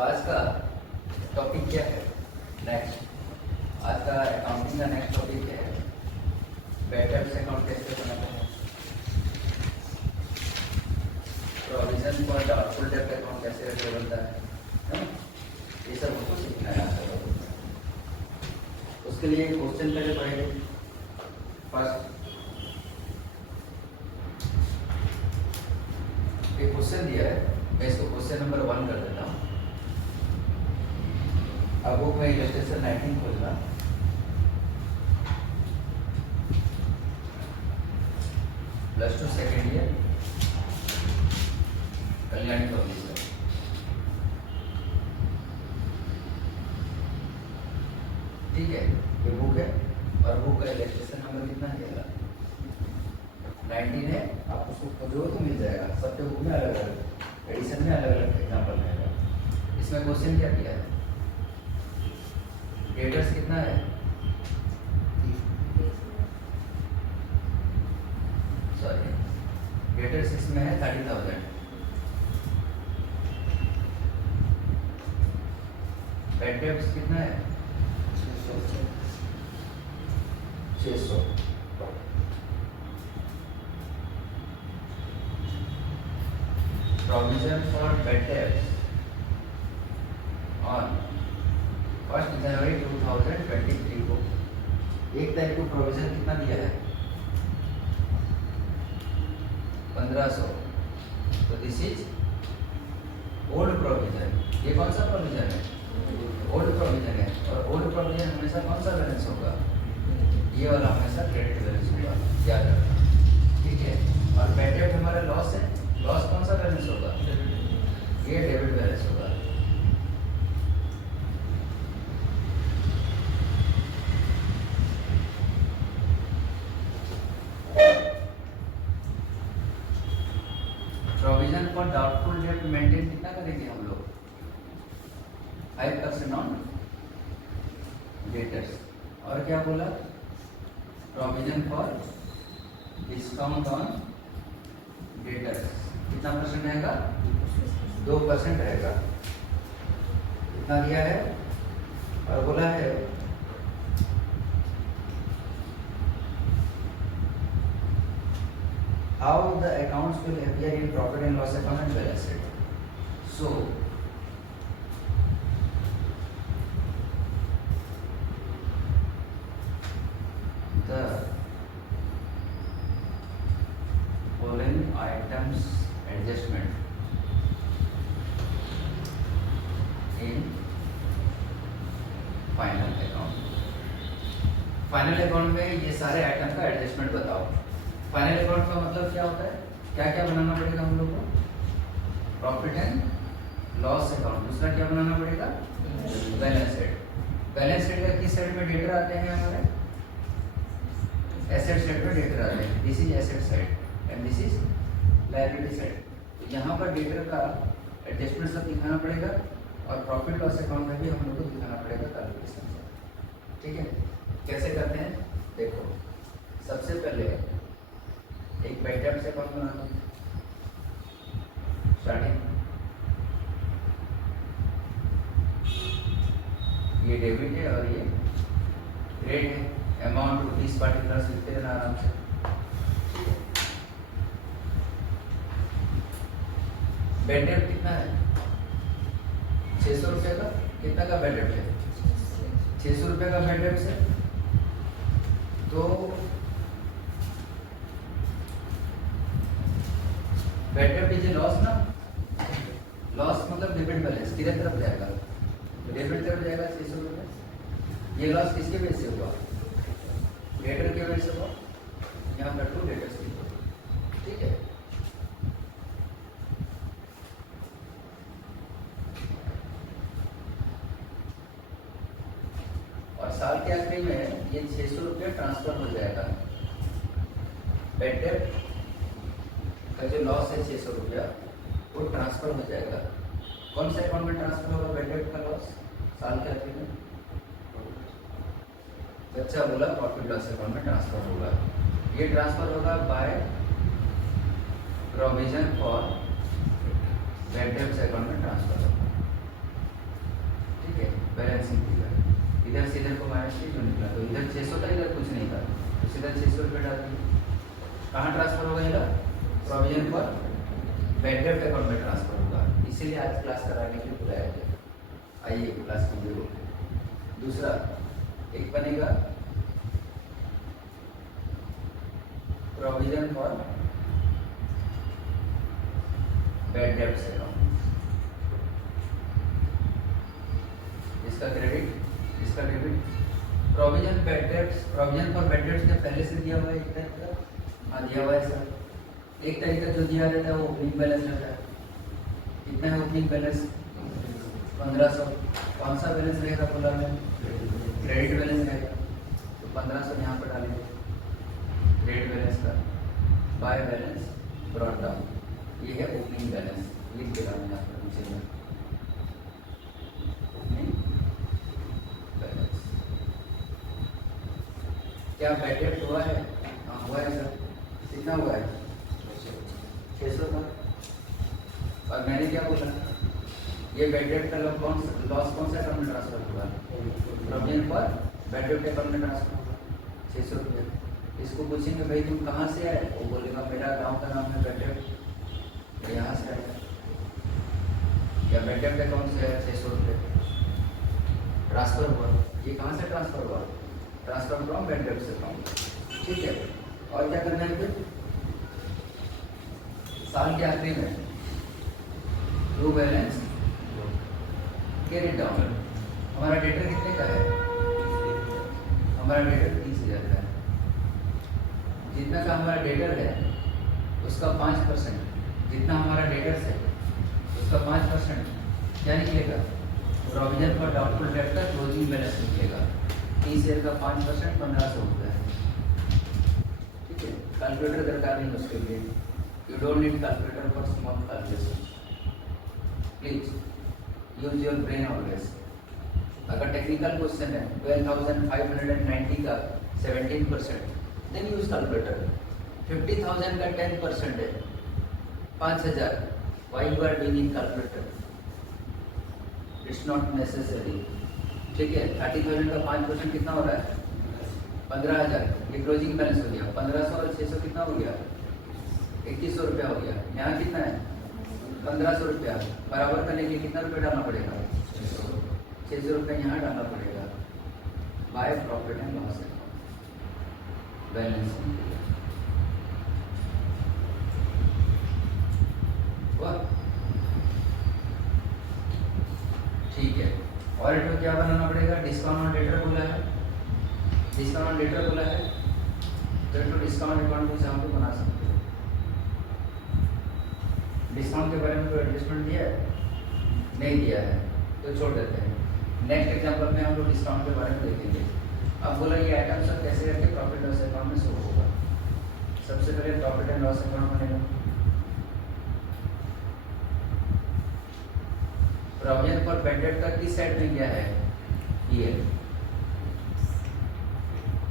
आज का टॉपिक क्या है? नेक्स्ट आज का अकाउंटिंग का नेक्स्ट टॉपिक क्या है? बैड डेब्ट्स अकाउंट कैसे बनाते हैं, प्रोविजन फॉर डाउटफुल डेब्ट अकाउंट कैसे बनता है ना? ये सब हमको सीखना है आज का। उसके लिए क्वेश्चन पहले पढ़ेंगे। फर्स्ट एक क्वेश्चन दिया है, मैं इसको क्वेश्चन नंबर 1 कर देता हूँ। अब बुक में इलस्ट्रेशन 19 खोलना। +2 सेकेंड ईयर कल्याणी पब्लिशर। ठीक है, ये बुक है और बुक का इलस्ट्रेशन नंबर कितना है? 19 है। आप उसको खोजोगे तो मिल जाएगा। सबके बुक में अलग अलग एडिशन में अलग अलग एग्जाम्पल रहेगा। इसमें क्वेश्चन क्या किया है? डेटर्स कितना है? सॉरी, डेटर्स इसमें है 30,000। बैड डेब्ट्स कितना है? 600। Provision for bad debts on 1 जनवरी 2023 को 1 तारीख को प्रोविजन कितना दिया है? 1500। तो दिस इज ओल्ड प्रोविजन। ये कौन सा प्रोविजन है? ओल्ड प्रोविजन है। और ओल्ड प्रोविजन हमेशा कौन सा बैलेंस होगा? ये वाला हमेशा क्रेडिट बैलेंस होगा, याद रखना। ठीक है। और बैड डेब्ट हमारा लॉस है। लॉस कौन सा बैलेंस होगा? ये डेबिट बैलेंस होगा। प्रोविजन फॉर डाउटफुल डेब्ट मेंटेन कितना करेंगे हम लोग? 5% ऑन डेटर्स। और क्या बोला? Provision for discount on debtors कितना परसेंट रहेगा? 2% रहेगा। कितना दिया है? और बोला है how the accounts will appear in profit and loss account and balance sheet. So the following items adjustment in final account. Final account में ये सारे आइटम का एडजस्टमेंट बताओ। फाइनल अकाउंट का मतलब क्या होता है? क्या क्या बनाना पड़ेगा हम लोग को? Profit and loss account. दूसरा क्या बनाना पड़ेगा? Balance sheet. बैलेंस शीट का किस साइड में डेटर आते हैं? हमारे एसेट साइड में डेटर आते हैं। This is asset side and this is liability side. तो यहाँ पर डेटर का एडजस्टमेंट सब दिखाना पड़ेगा और प्रॉफिट लॉस अकाउंट में भी हम लोग को दिखाना पड़ेगा कैलकुलेशन से। ठीक है, कैसे करते हैं? देखो, सबसे पहले एक बैड डेब्ट्स अकाउंट बनाना है। स्टार्टिंग ये डेबिट है और ये क्रेडिट है। अमाउंट रुपीज पार्टिकुलर्स लिखते रहना आराम से। बैड डेब्ट कितना है? 600 रुपये का। कितना का बैड डेब्ट है? 600 रुपये का बैड डेब्ट है। तो बैड डेब्ट इज लॉस ना। लॉस मतलब डेबिट बैलेंस किधर तरफ जाएगा? डेबिट तरफ जाएगा 600 रुपये। ये लॉस किसके वजह से हुआ? डेटर के वजह से हुआ। यहाँ पर 2 डेटर्स की। ठीक है, और साल के आखिरी में ये 600 रुपये ट्रांसफर हो जाएगा। बैड डेब्ट का जो लॉस है 600 रुपया वो ट्रांसफर हो जाएगा। कौन से अकाउंट में ट्रांसफर होगा बैड डेब्ट का लॉस? साल के आखिर में बच्चा बोला प्रॉफिट लॉस अकाउंट में ट्रांसफर होगा। ये ट्रांसफर होगा by provision for bad debts account में ट्रांसफर होगा। Balancing figure. इधर से इधर को माइनस की जो निकला, तो इधर 600 था, इधर कुछ नहीं था, तो सीधा 600 रुपये डाल दिए। कहाँ ट्रांसफर होगा? इधर प्रोविजन पर बैड डेब्ट अकाउंट में ट्रांसफर होगा। इसीलिए आज क्लास कराने के लिए बुलाया गया। आइए क्लास की जरूर। दूसरा एक बनेगा provision for bad debts account, इसका क्रेडिट, इसका debit. Provision bad debts, provision for bad debts के पहले से दिया हुआ है एक तरीका, हाँ दिया हुआ है सर। एक तरीका जो दिया रहता है वो ओपनिंग बैलेंस रहता है। कितना है ओपनिंग बैलेंस? 1500। कौन सा बैलेंस रहेगा बोला मैं? क्रेडिट बैलेंस रहेगा, तो 1500 यहाँ पर डालेंगे क्रेडिट बैलेंस का। बाय बैलेंस ब्रॉट डाउन, ये है ओपनिंग बैलेंस। लिख देगा मैंने आपको नीचे में ओपनिंग बैलेंस। क्या बैड डेब्ट हुआ है? हाँ हुआ है सर। कितना हुआ है? 600 का। और मैंने क्या बोला? ये बैड डेब्ट का लॉस कौन सा अकाउंट में ट्रांसफर हुआ? प्रोविजन पर बैड डेब्ट अकाउंट में ट्रांसफर हुआ 600 रुपये। इसको पूछेंगे भाई तुम कहाँ से आए, वो बोलेगा मेरा गांव का नाम है बैड डेब्ट, यहाँ से आया। या बैड डेब्ट अकाउंट से 600 रुपये ट्रांसफर हुआ। ये कहाँ से ट्रांसफर हुआ? ट्रांसफर फ्रॉम बैड डेब्ट अकाउंट। ठीक है, और क्या करना है फिर? साल के आखिरी में ट्रू बैलेंस कैरी डाउन। हमारा डेटर कितने का है? हमारा डेटर 30,000 का है। जितना का हमारा डेटर है उसका 5%, जितना हमारा डेटर है उसका 5% क्या निकलेगा? प्रोविजन फॉर डाउटफुल डेट का क्लोजिंग बैलेंस निकलेगा। 30,000 का 5% 1500 होता है। ठीक है, कैलकुलेटर दरकार नहीं उसके लिए, you don't need calculator for small calculation. Please use your brain always. अगर टेक्निकल क्वेश्चन है 12,590 का 17%, देन यूज कैलकुलेटर। 50,000 का 10% है 5,000, why you are doing in calculator? It's not necessary. ठीक है, 30,000 का 5% कितना हो रहा है? 15,000। ये क्लोजिंग बैलेंस हो गया। 1500 और 600 कितना हो गया? 2100 रुपया हो गया। यहाँ कितना है? 1500 रुपया। बराबर करने के लिए कितना रुपया डालना पड़ेगा? 600 रुपया यहाँ डालना पड़ेगा। By profit and loss account balance हुआ। ठीक है, और इसमें क्या बनाना पड़ेगा? डिस्काउंट ऑन डेटर बोला है, डिस्काउंट ऑन डेटर बोला है, तो डिस्काउंट अकाउंट को हम बना सकते हो। डिस्काउंट के बारे में कोई एडजस्टमेंट दिया है? नहीं दिया है, तो छोड़ देते हैं। नेक्स्ट एग्जांपल में हम लोग डिस्काउंट के बारे में देखेंगे। अब बोला ये आइटम सब कैसे करके प्रॉफिट लॉस अकाउंट में शो होगा। सबसे पहले प्रॉफिट एंड लॉस अकाउंट बनेगा। प्रोविजन फॉर बैड डेब्ट का किस साइड में क्या है? ये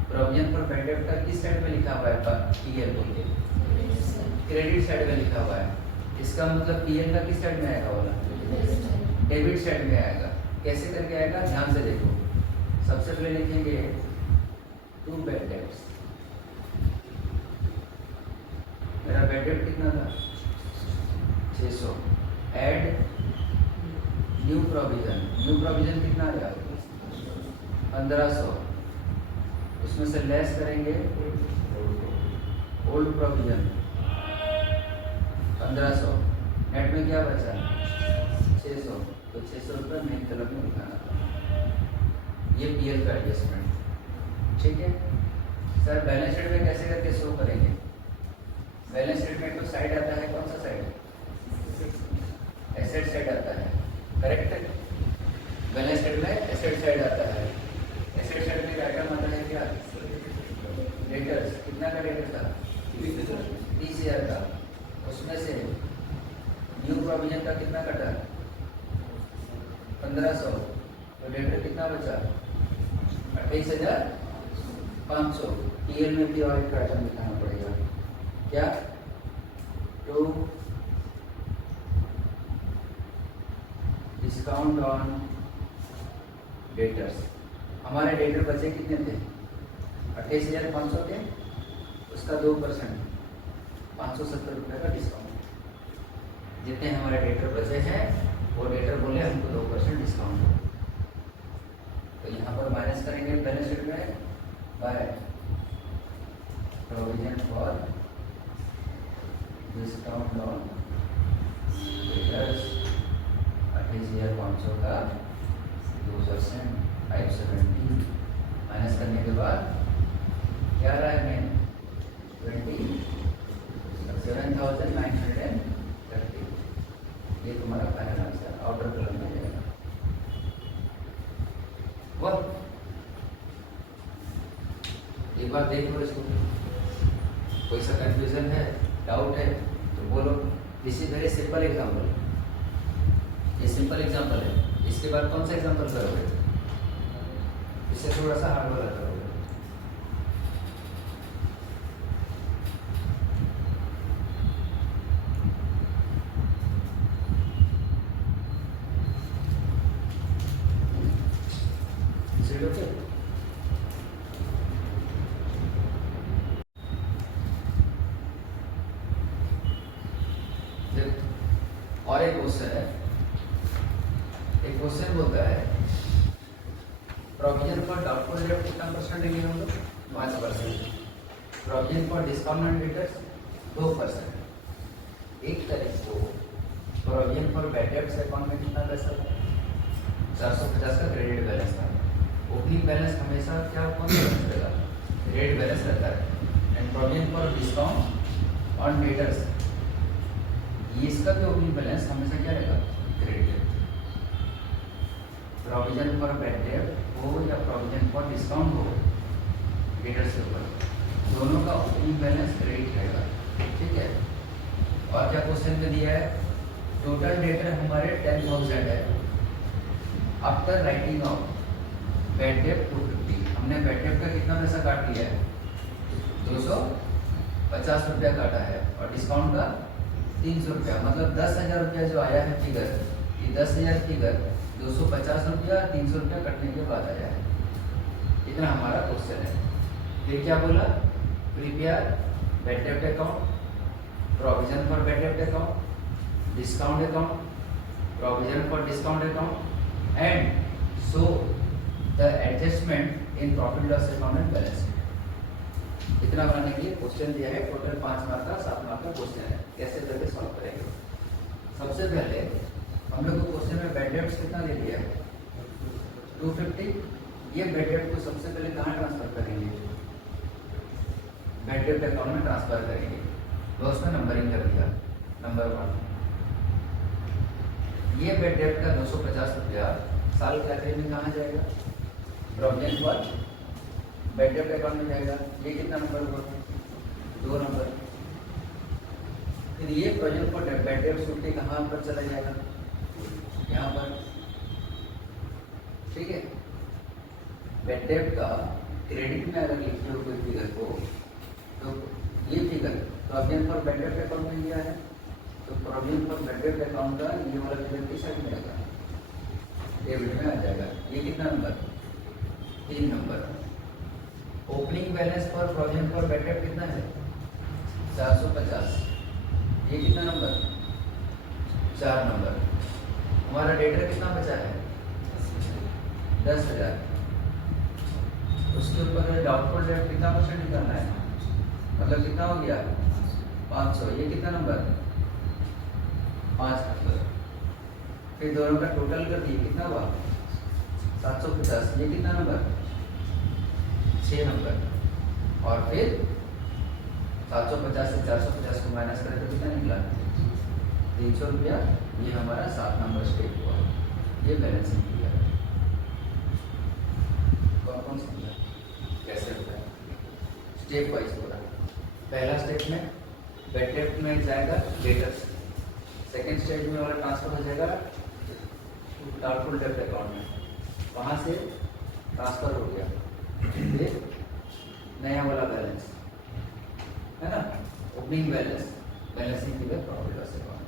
प्रोविजन फॉर बैड डेब्ट का किस साइड में लिखा हुआ है? पीएल बोल के क्रेडिट साइड में लिखा हुआ है। इसका मतलब पीएल का किस साइड में आएगा? वाला डेबिट साइड में आएगा। कैसे करके आएगा? ध्यान से देखो। सबसे पहले लिखेंगे टू बैड डेब्ट्स। मेरा बैड डेब्ट कितना था? 600। Add new provision. New provision कितना आया? 1500। उसमें से लेस करेंगे ओल्ड प्रोविजन 1500। नेट में क्या बचा? 600। तो 600 रुपये मेन तलब में दिखाना था। ये पीएल का एडजस्टमेंट। ठीक है सर, बैलेंस शीट में कैसे करके शो करेंगे? बैलेंस शीट में तो साइड आता है, कौन सा साइड? एसेट साइड आता है, करेक्ट। बैलेंस शीट में एसेट साइड आता है। एसेट साइड में आइटम आता है क्या? डेटर्स। कितना का डेटर था? 30,000 का। उसमें से न्यू प्रोविजन का कितना कटा? 1500। तो डेटर कितना बचा? 28,500। पीएल में भी और एक आइटम दिखाना पड़ेगा। क्या? To discount on debtors. हमारे डेटर बचे कितने थे? 28,500 थे, उसका 2% 570 रुपये का डिस्काउंट। जितने हमारे डेटर बचे हैं वो डेटर बोले हमको 2% डिस्काउंट दो, तो यहाँ पर माइनस करेंगे बैलेंस शीट में by provision for discount on debtors 28,500 का 2% 570 माइनस करने के बाद क्या रहा है मेन 27,930। ये तुम्हारा फाइनल आंसर आउटर कलम में जाएगा। वह एक बार देख लो इसको, कोई सा कंफ्यूजन है, डाउट है तो बोलो। This is very simple example, ये सिंपल एग्जाम्पल है। इसके बाद कौन सा एग्जाम्पल करोगे? इससे थोड़ा सा हार्ड वाला करोगे। और एक क्वेश्चन है, एक क्वेश्चन बोलता है प्रोविजन फॉर डाउटफुल डेट कितना परसेंट देंगे हम लोग? 5%। Provision for discount and debtors 2%। एक तारीख को provision for bad debts account में कितना पैसा था? 450 का क्रेडिट बैलेंस था। ओपनिंग बैलेंस हमेशा क्या कौन सा बैलेंस रहेगा? क्रेडिट बैलेंस रहता है। And provision for discount on debtors, ये इसका भी ओपनिंग बैलेंस हमेशा क्या रहेगा? Credit. Provision for bad debt हो या प्रोविजन फॉर डिस्काउंट हो डेटर्स के ऊपर, दोनों का ओपनिंग बैलेंस क्रेडिट रहेगा। ठीक है। और क्या क्वेश्चन में दिया है? टोटल डेटर हमारे 10,000 है। After writing of bad debt 250, हमने बैड डेट का कितना पैसा काट लिया है? 250 रुपया काटा है, और डिस्काउंट का 300 रुपया, मतलब 10,000 रुपया जो आया है फिगर, ये 10,000 फिगर 250 रुपया 300 रुपया कटने के बाद आया है। इतना हमारा क्वेश्चन है। फिर क्या बोला? Prepare bad debt account, provision for bad debt account, discount account, provision for discount account and show the adjustment in profit loss account and balance sheet. इतना बनाने के लिए क्वेश्चन दिया है। टोटल 5 मार्क का 7 मार्क का क्वेश्चन है। कैसे करके सॉल्व करेंगे? सबसे पहले हम लोग को क्वेश्चन में बैड डेट्स कितना दे दिया है? 250। ये बैड डेट को सबसे पहले कहाँ ट्रांसफर करेंगे? बैड डेट अकाउंट में ट्रांसफर करेंगे। तो उसमें नंबरिंग कर दिया। नंबर 1, ये बैड डेट का 250 रुपया साल के आखिर में कहाँ जाएगा? Provision for bad debt account में जाएगा। ये कितना नंबर हुआ? 2 नंबर। फिर ये प्रोविजन फॉर बैड डेट छूट के कहाँ पर चला जाएगा? यहाँ पर। ठीक है। बैड डेट का क्रेडिट में अगर लिखते हो कोई फिगर को, तो ये figure provision for bad debt account में दिया है, तो provision for bad debt account का ये वाला फिगर किस साइड में आएगा? डेबिट में आ जाएगा। ये कितना number? 3 number. Opening balance for provision for bad debt कितना है? 450। ये कितना नंबर? 4 नंबर। हमारा डेटर कितना बचा है? 10,000। उसके ऊपर डाउटफुल डेट कितना परसेंट निकालना है? मतलब कितना हो गया? 500। ये कितना नंबर? 5 नंबर। फिर दोनों का टोटल कर दिए, कितना हुआ? 750। ये कितना नंबर? 6 नंबर। और फिर 750 से 450 को माइनस करें तो कितना निकला? 300 रुपया। ये हमारा 7 नंबर स्टेप हुआ। ये बैलेंसिंग किया। कौन समझा कैसे होता है? स्टेप वाइज पूरा। पहला स्टेप में बैड डेट में जाएगा डेटर्स, सेकेंड स्टेप में वाला ट्रांसफर हो जाएगा डाउटफुल डेट अकाउंट में, वहाँ से ट्रांसफर हो गया। फिर नया वाला बैलेंस है ना, opening balance, balancing figure profit loss account.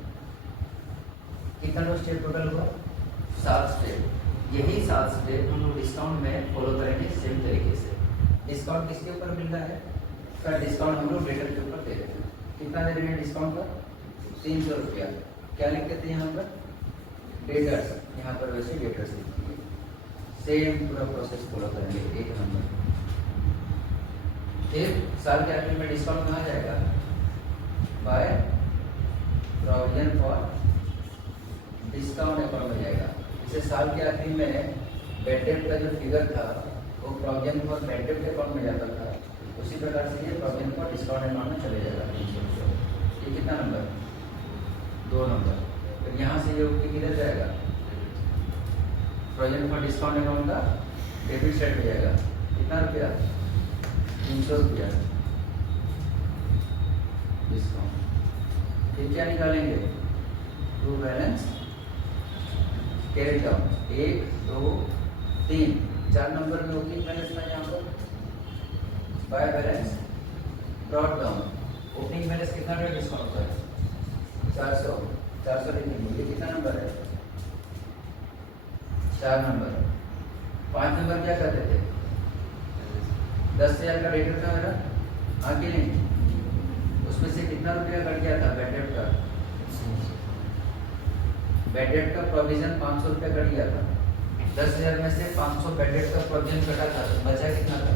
कितना स्टेप टोटल हुआ? 7 स्टेप। यही 7 स्टेप हम लोग डिस्काउंट में फॉलो करेंगे सेम तरीके से। डिस्काउंट किसके ऊपर मिल रहा है सर? डिस्काउंट हम लोग डेटर के ऊपर दे रहे हैं। कितना दे रहे हैं डिस्काउंट का? 300 रुपया। क्या लिखते थे यहाँ पर? डेटर्स। यहाँ पर वैसे डेटर्स लिखेंगे। सेम पूरा प्रोसेस फॉलो करेंगे 1 नंबर। फिर साल के आखिर में डिस्काउंट कहाँ जाएगा? By provision for discount account में जाएगा। इसे साल के आखिर में बैड डेट का जो फिगर था वो provision for bad debt account में जाता था, उसी प्रकार से ये प्रोविजन फॉर डिस्काउंट अकाउंट में चले जाएगा। ये कितना नंबर? 2 नंबर। फिर यहाँ से ये उठ के किधर जाएगा? प्रोविजन फॉर डिस्काउंट अकाउंट का डेबिट साइड में जाएगा। कितना रुपया? 300 रुपया डिस्काउंट। फिर क्या निकालेंगे? True balance carry down. 1 2 3 4 number में ओपनिंग बैलेंस था यहाँ पर। By balance brought down. Opening balance कितना है डिस्काउंट पर? 400 लिखेंगे। ये कितना नंबर है? 4 नंबर। 5 नंबर क्या करते थे? 10,000 का डेटर था मेरा, आगे नहीं, उसमें से कितना रुपया कट गया था? बैड डेट का। बैड डेट का प्रोविजन 500 रुपया कट गया था। 10,000 में से 500 बैड डेट का प्रोविजन कटा था, तो बचा कितना था?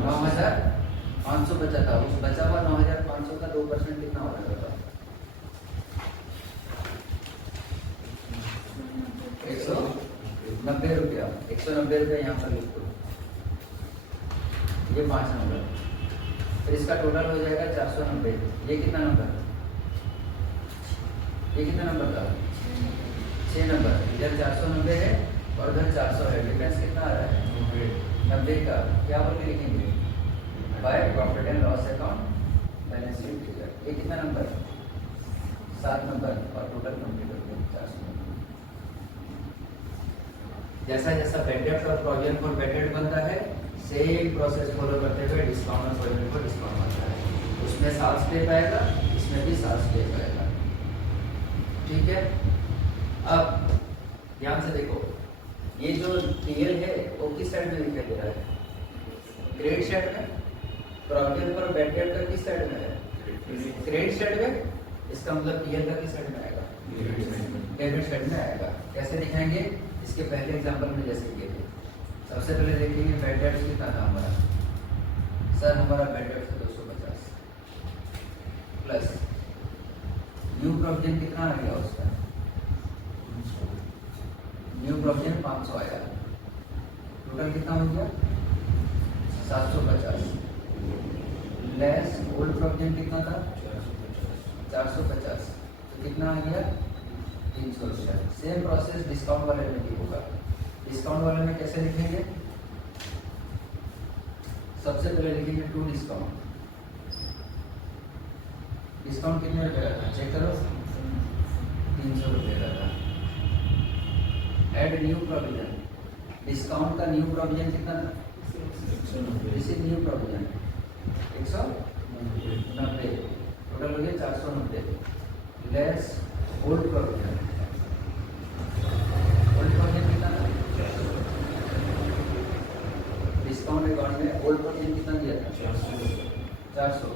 9,500 बचा था। उस बचा हुआ 9,500 का 2% कितना हो रहा था? 190 रुपया। 190 रुपया यहाँ पर लिख दो। ये 5 नंबर। फिर इसका टोटल हो जाएगा 490। ये कितना नंबर? ये कितना नंबर था? 6 नंबर। इधर 490 है और उधर 400 है। डिफरेंस कितना आ रहा है? 90 का। क्या बोल के लिखेंगे? By profit and loss account balance sheet figure. ये कितना नंबर? 7 नंबर। और टोटल कंप्लीट हो गया 400। जैसा जैसा बैड डेट और प्रोविजन फॉर बैड डेट बनता है, सेम प्रोसेस फॉलो करते हुए डिस्काउंट और प्रोविजन फॉर डिस्काउंट बनता है। उसमें 7 स्टेप आएगा, इसमें भी 7 स्टेप आएगा। ठीक है। अब ध्यान से देखो, ये जो टीएल है वो किस साइड में दिखाई दे रहा है? क्रेडिट साइड में। प्रोविजन फॉर बैड डेट का किस साइड में है? क्रेडिट साइड में। इसका मतलब टीएल का किस साइड में आएगा? डेबिट साइड में आएगा। कैसे दिखाएंगे? इसके पहले एग्जांपल में जैसे किए थे। सबसे पहले देखेंगे बैड डेट कितना था हमारा। सर हमारा बैड डेट था 250 प्लस न्यू प्रोविजन कितना आ गया उसका? न्यू प्रोविजन 500 आया। टोटल कितना हो गया? 750 लेस ओल्ड प्रोविजन कितना था? 450। तो कितना आ गया? 300 रुपया। सेम प्रोसेस डिस्काउंट वाले में भी होगा। डिस्काउंट वाले में कैसे लिखेंगे? सबसे पहले लिखेंगे टू डिस्काउंट। डिस्काउंट कितने रुपए का था? चेक करो। 300 रुपये का था। Add new provision. डिस्काउंट का न्यू प्रोविजन कितना था? This is new provision 190। Total हो गया 490 less old provision. Old provision कितना था? डिस्काउंट अकाउंट में ओल्ड प्रोविजन कितना दिया था? 400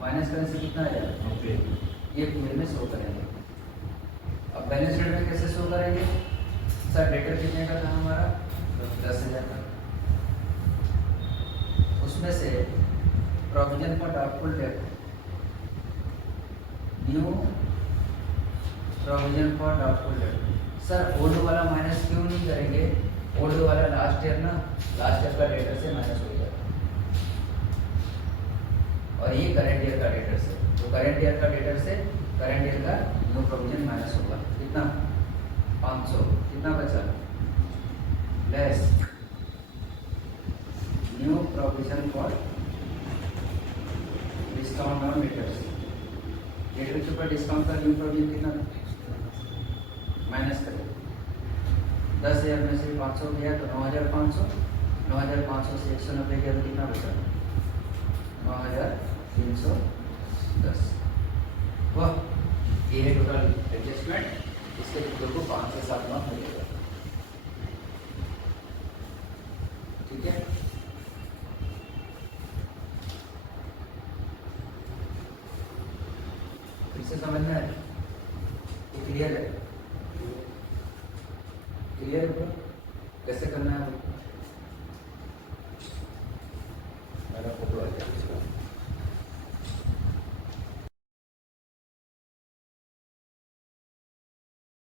माइनस करने से कितना आया? ये मेरे में शो करेंगे। अब बैलेंस शीट में कैसे शो करेंगे? सर डेटर कितने का था हमारा? 10,000 का। उसमें से provision for doubtful debt, new provision for doubtful debt. Sir old वाला माइनस क्यों नहीं करेंगे? ओल्ड वाला लास्ट ईयर ना, लास्ट ईयर का डेटर से माइनस हो गया और ये करंट ईयर का डेटर से। तो करंट ईयर का डेटर से करंट ईयर का न्यू प्रोविजन माइनस होगा। कितना? 500। कितना बचा? Less new provision for discount on debtors. Debtor के ऊपर डिस्काउंट का न्यू प्रोविजन कितना माइनस करें? 10,000 में से 500 गया तो 9,500। 9,500 से 190 गया तो कितना बचा? 9,310। वह ये है टोटल एडजस्टमेंट। इसके टोटल को 5 से 7 मार्क मिलेगा। से समझ में आया? क्लियर है? क्लियर है? कैसे करना है?